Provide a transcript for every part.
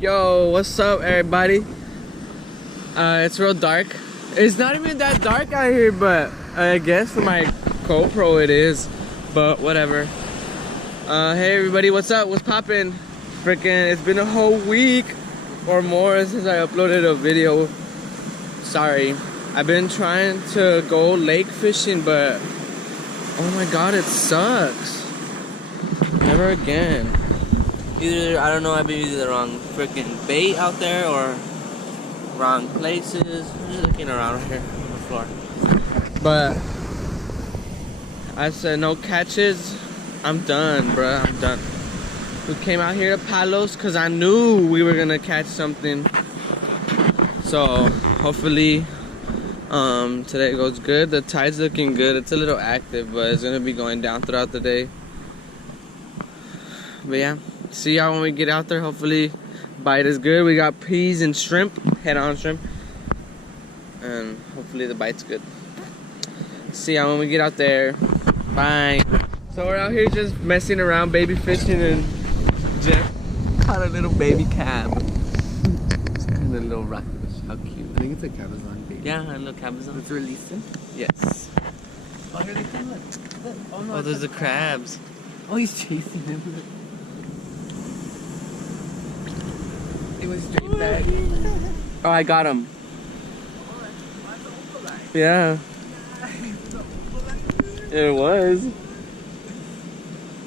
Yo, what's up, everybody? It's real dark. It's not even that dark out here, but I guess for my GoPro it is. But whatever. Hey everybody, what's up? What's poppin'? Freaking, it's been a whole week or more since I uploaded a video. Sorry. I've been trying to go lake fishing, but oh my god, it sucks. Never again. Either, I don't know, I've been using the wrong freaking bait out there or wrong places. I'm just looking around here on the floor. But I said no catches. I'm done, bruh. I'm done. We came out here to PALOS because I knew we were gonna catch something. So hopefully today goes good. The tide's looking good. It's a little active, but it's gonna be going down throughout the day. But yeah, see y'all when we get out there. Hopefully bite is good. We got peas and shrimp, head-on shrimp, and hopefully the bite's good. See y'all when we get out there. Bye. So we're out here just messing around, baby fishing, and Jeff caught a little baby cab. It's kind of a little rock fish. How cute. I think it's a cabezon baby. Yeah, a little cabezon. Let's release him. Yes. Oh, here they come. Look. Look. Oh, no, Oh, there's the crabs. Oh, he's chasing him. It was straight back. Oh, I got him. Yeah. It was.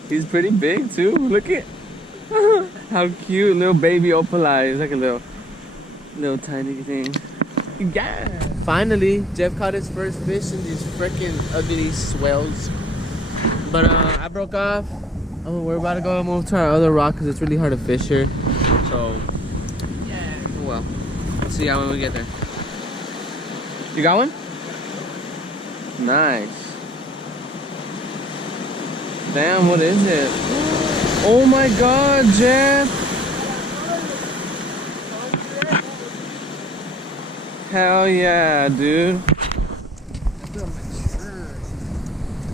He's pretty big too. Look at how cute, little baby opalai. He's like a little tiny thing. Yeah. Finally, Jeff caught his first fish in these freaking ugly swells. But I broke off. We're about to go move to our other rock because it's really hard to fish here. So yeah. Oh well. See y'all when we get there. You got one? Nice. Damn, what is it? Oh my god, Jeff! Hell yeah, dude.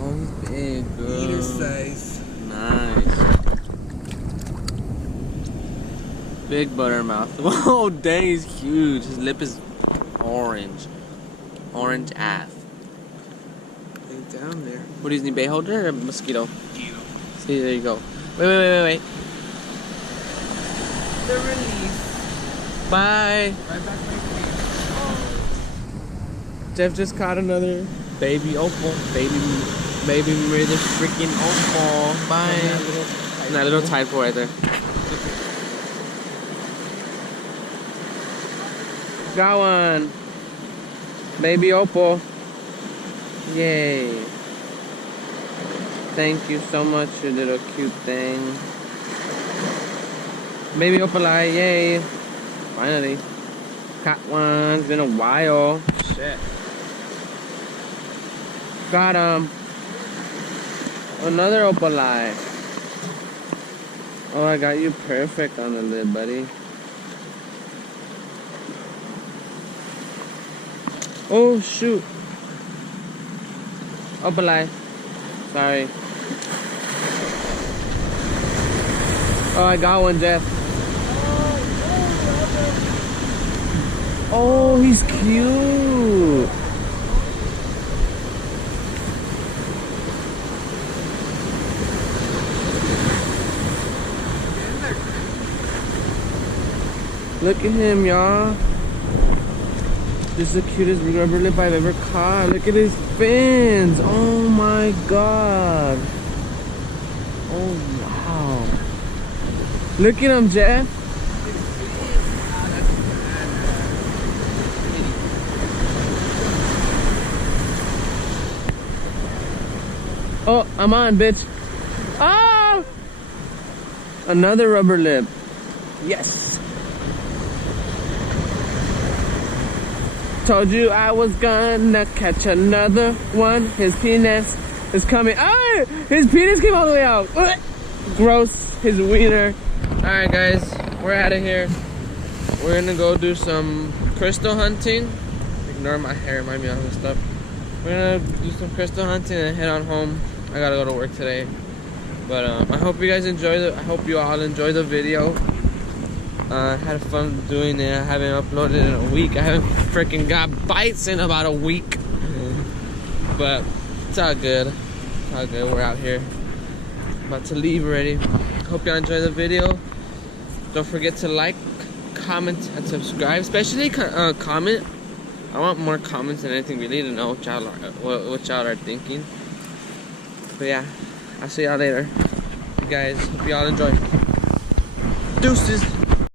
Oh, he's big, bro. Eater size. Nice. Big buttermouth. Oh, dang, he's huge. His lip is orange. Orange AF. Down there. What is he, bait holder or a mosquito? See, there you go. Wait. The release. Bye. Right back my Jeff just caught another baby opal. Baby made the freaking opal. Bye. And that little tide pool right there. Got one. Baby opal. Yay. Thank you so much, you little cute thing. Baby opalai, yay. Finally. Caught one. It's been a while. Shit. Got him. Another opalai. Oh, I got you perfect on the lid, buddy. Oh, shoot. Opalai. Sorry. Oh, I got one, Jeff. Oh, he's cute. Look at him, y'all. This is the cutest rubber lip I've ever caught. Look at his fins. Oh my god. Oh wow. Look at him, Jeff. Oh, I'm on, bitch. Ah! Another rubber lip. Yes. Told you I was gonna catch another one. His penis is coming. Ah! His penis came all the way out. Gross. His wiener. Alright guys, we're out of here. We're gonna go do some crystal hunting. Ignore my hair, remind me of this stuff. We're gonna do some crystal hunting and head on home. I gotta go to work today. But I hope you guys enjoy I hope you all enjoy the video. Had fun doing it. I haven't uploaded in a week. I haven't freaking got bites in about a week. But it's all good. It's all good. We're out here. About to leave already. Hope y'all enjoyed the video. Don't forget to like, comment, and subscribe. Especially comment. I want more comments than anything really to know what y'all are thinking. But yeah, I'll see y'all later. You guys, hope y'all enjoy. Deuces.